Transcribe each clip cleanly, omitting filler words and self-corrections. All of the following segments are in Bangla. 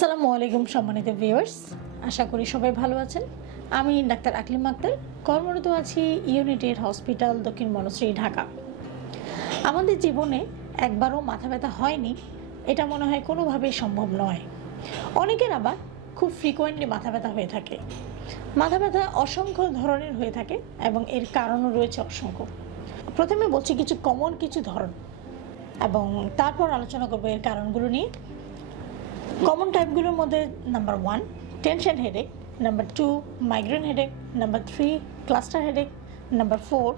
আসসালামু আলাইকুম সম্মানিত ভিউয়ার্স, আশা করি সবাই ভালো আছেন। আমি ডাক্তার আকলিমা আক্তার, কর্মরত আছি ইউনিটেড হসপিটাল, দক্ষিণ বনশ্রী, ঢাকা। আমাদের জীবনে একবারও মাথা ব্যথা হয়নি এটা মনে হয় কোনোভাবেই সম্ভব নয়। অনেকের আবার খুব ফ্রিকোয়েন্টলি মাথা ব্যথা হয়ে থাকে। মাথা ব্যথা অসংখ্য ধরনের হয়ে থাকে এবং এর কারণও রয়েছে অসংখ্য। প্রথমে বলছি কিছু কমন কিছু ধরন এবং তারপর আলোচনা করবো এর কারণগুলো নিয়ে। কমন টাইপগুলোর মধ্যে number 1 tension headache, number 2 migraine headache, number 3 cluster headache, number 4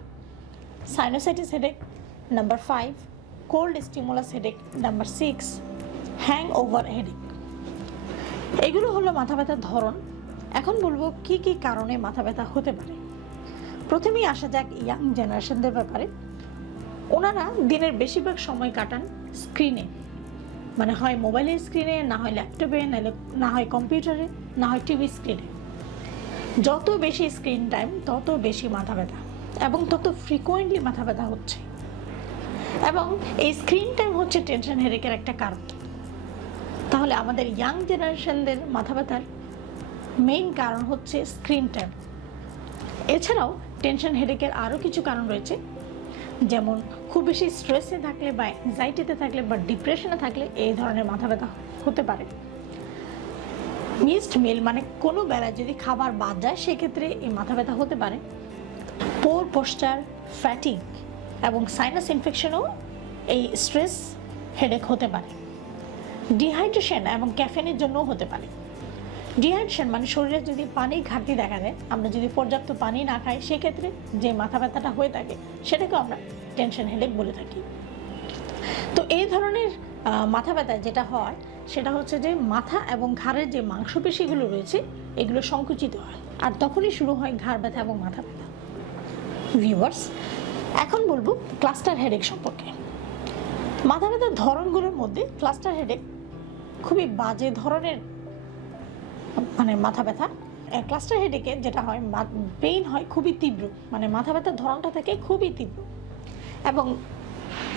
sinusitis headache, number 5 cold stimulus headache, number 6 hang over headache. এগুলো হলো মাথা ব্যথার ধরন। এখন বলবো কি কি কারণে মাথা ব্যথা হতে পারে। প্রথমেই আসা যাক ইয়াং জেনারেশনদের ব্যাপারে। ওনারা দিনের বেশিরভাগ সময় কাটান স্ক্রিনে, মানে হয় মোবাইলের স্ক্রিনে, না হয় ল্যাপটপে, না হয় কম্পিউটারে, না হয় টিভি স্ক্রিনে। যত বেশি স্ক্রিন টাইম তত বেশি মাথা ব্যথা এবং তত ফ্রিকোয়েন্টলি মাথা ব্যথা হচ্ছে। এবং এই স্ক্রিন টাইম হচ্ছে টেনশন হেডেকের একটা কারণ। তাহলে আমাদের ইয়াং জেনারেশনদের মাথা ব্যথার মেইন কারণ হচ্ছে স্ক্রিন টাইম। এছাড়াও টেনশন হেডেকের আরও কিছু কারণ রয়েছে, যেমন খুব বেশি স্ট্রেসে থাকলে বা অ্যাংজাইটিতে থাকলে বা ডিপ্রেশনে থাকলে এই ধরনের মাথা ব্যথা হতে পারে। মিসড মিল মানে কোনো বেলায় যদি খাবার বাদ যায় সেক্ষেত্রে এই মাথা ব্যথা হতে পারে। পোর পোস্টার, ফ্যাটিক এবং সাইনাস ইনফেকশনও এই স্ট্রেস হেডেক হতে পারে। ডিহাইড্রেশন এবং ক্যাফেনের জন্যও হতে পারে। ডিহাইড্রেশন মানে শরীরে যদি পানির ঘাটতি দেখা দেয়, আমরা যদি পর্যাপ্ত পানি না খাই সেক্ষেত্রে যে মাথা ব্যথাটা হয়ে থাকে সেটাকে আমরা টেনশন হেডেক বলে থাকি। তো এই ধরনের মাথা ব্যথা যেটা হয় সেটা হচ্ছে যে মাথা এবং ঘাড়ের যে মাংসপেশিগুলো রয়েছে এগুলো সংকুচিত হয়, আর তখনই শুরু হয় ঘাড় ব্যথা এবং মাথা ব্যথা। ভিউয়ার্স, এখন বলবো ক্লাস্টার হেডেক সম্পর্কে। মাথা ব্যথার ধরনগুলোর মধ্যে ক্লাস্টার হেডেক খুবই বাজে ধরনের মানে মাথা ব্যথা। ক্লাস্টার হেডেকে যেটা হয় পেইন হয় খুবই তীব্র, মানে মাথা ব্যথার ধরনটা থাকে খুবই তীব্র। এবং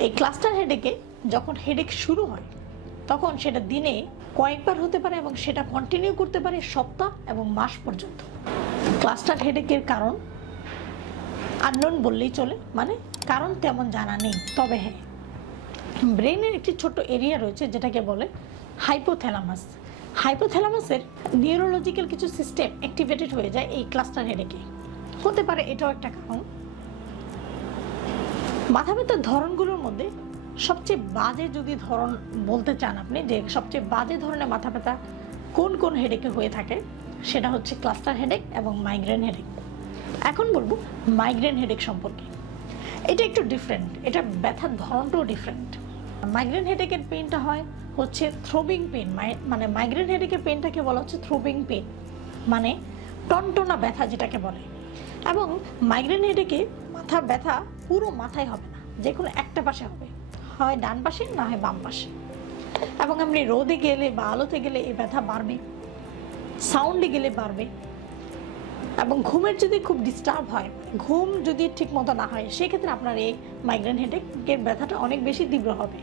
এই ক্লাস্টার হেডেকে যখন হেডেক শুরু হয় তখন সেটা দিনে কয়েকবার হতে পারে এবং সেটা কন্টিনিউ করতে পারে সপ্তাহ এবং মাস পর্যন্ত। ক্লাস্টার হেডেকের কারণ আননোন বললেই চলে, মানে কারণ তেমন জানা নেই। তবে হ্যাঁ, ব্রেনের একটি ছোট্ট এরিয়া রয়েছে যেটাকে বলে হাইপোথ্যালামাস। হাইপোথ্যালামাসের নিউরোলজিক্যাল কিছু সিস্টেম অ্যাক্টিভেটেড হয়ে যায় এই ক্লাস্টার হেডেকে। হতে পারে এটাও একটা কারণ। মাথা ব্যথার ধরনগুলোর মধ্যে সবচেয়ে বাজে যদি ধরন বলতে চান আপনি, যে সবচেয়ে বাজে ধরনের মাথা ব্যথা কোন কোন হেডেকে হয়ে থাকে, সেটা হচ্ছে ক্লাস্টার হেডেক এবং মাইগ্রেন হেডেক। এখন বলবো মাইগ্রেন হেডেক সম্পর্কে। এটা একটু ডিফারেন্ট, এটা ব্যথার ধরনটাও ডিফারেন্ট। মাইগ্রেন হেডেকের পেনটা হয় হচ্ছে থ্রোবিং পেন, মানে মাইগ্রেন হেডেকের পেনটাকে বলা হচ্ছে থ্রোবিং পেন, মানে টনটনা ব্যথা যেটাকে বলে। এবং মাইগ্রেন হেডেকে মাথা ব্যথা পুরো মাথায় হবে না, যে কোনো একটা পাশে হবে, হয় ডান পাশে না হয় বাম পাশে। এবং আপনি রোদে গেলে বা আলোতে গেলে এই ব্যথা বাড়বে, সাউন্ডে গেলে বাড়বে। এবং ঘুমের যদি খুব ডিস্টার্ব হয়, ঘুম যদি ঠিক মতো না হয়, সেক্ষেত্রে আপনার এই মাইগ্রেন হেডেকের ব্যথাটা অনেক বেশি তীব্র হবে।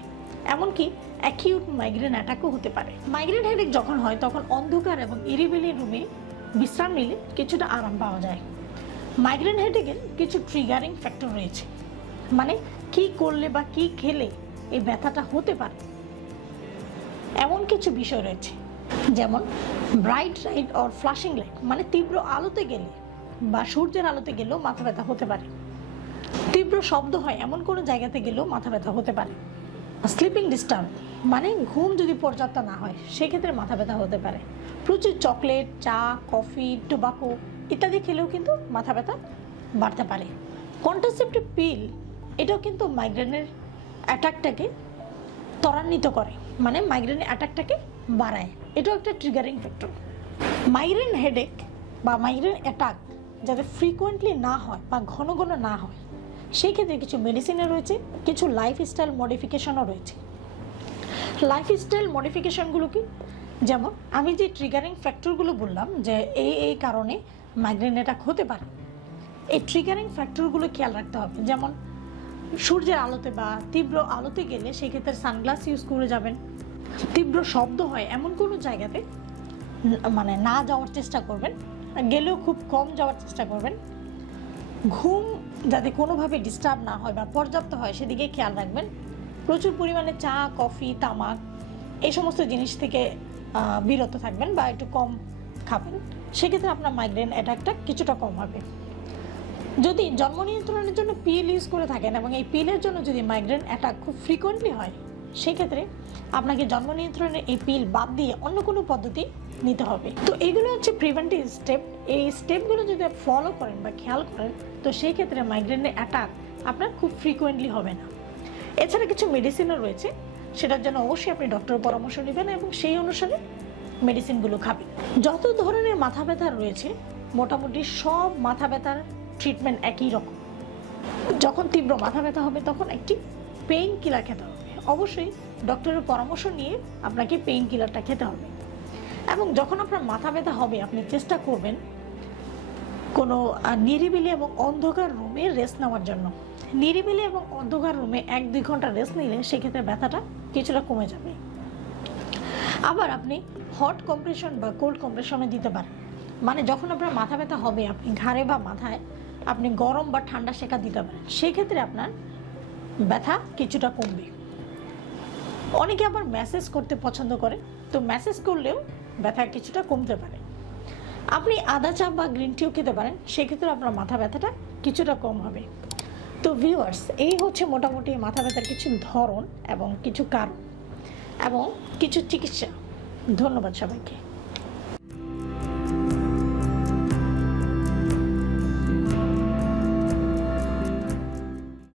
এমনকি অ্যাকিউট মাইগ্রেন অ্যাটাকও হতে পারে। মাইগ্রেন হেডেক যখন হয় তখন অন্ধকার এবং নিরিবিলি রুমে বিশ্রাম নিলে কিছুটা আরাম পাওয়া যায়। মাইগ্রেন হেডেকের কিছু ট্রিগারিং ফ্যাক্টর রয়েছে, মানে কি করলে বা কি খেলে এই ব্যথাটা হতে পারে এমন কিছু বিষয় রয়েছে। যেমন bright light or flashing light, মানে তীব্র আলোতে গেলে বা সূর্যের আলোতে গেলেও মাথা ব্যথা হতে পারে। তীব্র শব্দ হয় এমন কোনো জায়গাতে গেলেও মাথা ব্যথা হতে পারে। স্লিপিং ডিস্টার্ব, মানে ঘুম যদি পর্যাপ্ত না হয় সেক্ষেত্রে মাথা ব্যথা হতে পারে। প্রচুর চকলেট, চা, কফি, টোবাকো ইত্যাদি খেলেও কিন্তু মাথা ব্যথা বাড়তে পারে। কন্ট্রাসেপটিভ পিল এটাও কিন্তু মাইগ্রেনের অ্যাটাকটাকে ত্বরান্বিত করে, মানে মাইগ্রেনের অ্যাটাকটাকে বাড়ায়। এটাও একটা ট্রিগারিং ফ্যাক্টর। মাইগ্রেন হেডেক বা মাইগ্রেন অ্যাটাক যাতে ফ্রিকোয়েন্টলি না হয় বা ঘন ঘন না হয় সেই ক্ষেত্রে কিছু মেডিসিনও রয়েছে, কিছু লাইফস্টাইল মডিফিকেশনও রয়েছে। লাইফস্টাইল মডিফিকেশনগুলো কি? যেমন আমি যে ট্রিগারিং ফ্যাক্টরগুলো বললাম যে এই কারণে মাইগ্রেন অ্যাটাক হতে পারে, এই ট্রিগারিং ফ্যাক্টরগুলো খেয়াল রাখতে হবে। যেমন সূর্যের আলোতে বা তীব্র আলোতে গেলে সেক্ষেত্রে সানগ্লাস ইউজ করে যাবেন। তীব্র শব্দ হয় এমন কোনো জায়গাতে মানে না যাওয়ার চেষ্টা করবেন, গেলেও খুব কম যাওয়ার চেষ্টা করবেন। ঘুম যাতে কোনোভাবে ডিস্টার্ব না হয় বা পর্যাপ্ত হয় সেদিকে খেয়াল রাখবেন। প্রচুর পরিমাণে চা, কফি, তামাক এই সমস্ত জিনিস থেকে বিরত থাকবেন বা একটু কম খাবেন, সেক্ষেত্রে আপনার মাইগ্রেন অ্যাটাকটা কিছুটা কম হবে। যদি জন্ম নিয়ন্ত্রণের জন্য পিল ইউজ করে থাকেন এবং এই পিলের জন্য যদি মাইগ্রেন অ্যাটাক খুব ফ্রিকোয়েন্টলি হয়, সেক্ষেত্রে আপনাকে জন্ম নিয়ন্ত্রণের এই পিল বাদ দিয়ে অন্য কোনো পদ্ধতি নিতে হবে। তো এগুলো হচ্ছে প্রিভেন্টিভ স্টেপ। এই স্টেপগুলো যদি ফলো করেন বা খেয়াল করেন, তো সেই ক্ষেত্রে মাইগ্রেনের অ্যাটাক আপনার খুব ফ্রিকোয়েন্টলি হবে না। এছাড়া কিছু মেডিসিনও রয়েছে, সেটার জন্য অবশ্যই আপনি ডক্টরের পরামর্শ নেবেন এবং সেই অনুসারে মেডিসিনগুলো খাবেন। যত ধরনের মাথা ব্যথা রয়েছে, মোটামুটি সব মাথা ব্যথার ট্রিটমেন্ট একই রকম। যখন তীব্র মাথা ব্যথা হবে তখন একটি পেইন কিলার খেতে হবে। অবশ্যই ডক্টরের পরামর্শ নিয়ে আপনাকে পেইন কিলারটা খেতে হবে। এবং যখন আপনার মাথা ব্যথা হবে, আপনি চেষ্টা করবেন কোনো নিরিবিলি এবং অন্ধকার রুমে রেস্ট নেওয়ার জন্য। নিরিবিলি এবং অন্ধকার রুমে 1-2 ঘন্টা রেস্ট নিলে সেক্ষেত্রে ব্যথাটা কিছুটা কমে যাবে। আবার আপনি হট কম্প্রেশন বা কোল্ড কম্প্রেশনে দিতে পারেন। মানে যখন আপনার মাথা ব্যথা হবে, আপনি ঘাড়ে বা মাথায় আপনি গরম বা ঠান্ডা সেকা দিতে পারেন, সেক্ষেত্রে আপনার ব্যথা কিছুটা কমবে। অনেকে আবার ম্যাসেজ করতে পছন্দ করে, তো ম্যাসেজ করলেও ব্যথা কিছুটা কমতে পারে। আপনি আদা চা বা গ্রিন টিও খেতে পারেন, সেক্ষেত্রে আপনার মাথা ব্যথাটা কিছুটা কম হবে। তো ভিউয়ার্স, এই হচ্ছে মোটামুটি মাথা ব্যথার কিছু ধরন এবং কিছু কারণ এবং কিছু চিকিৎসা। ধন্যবাদ সবাইকে।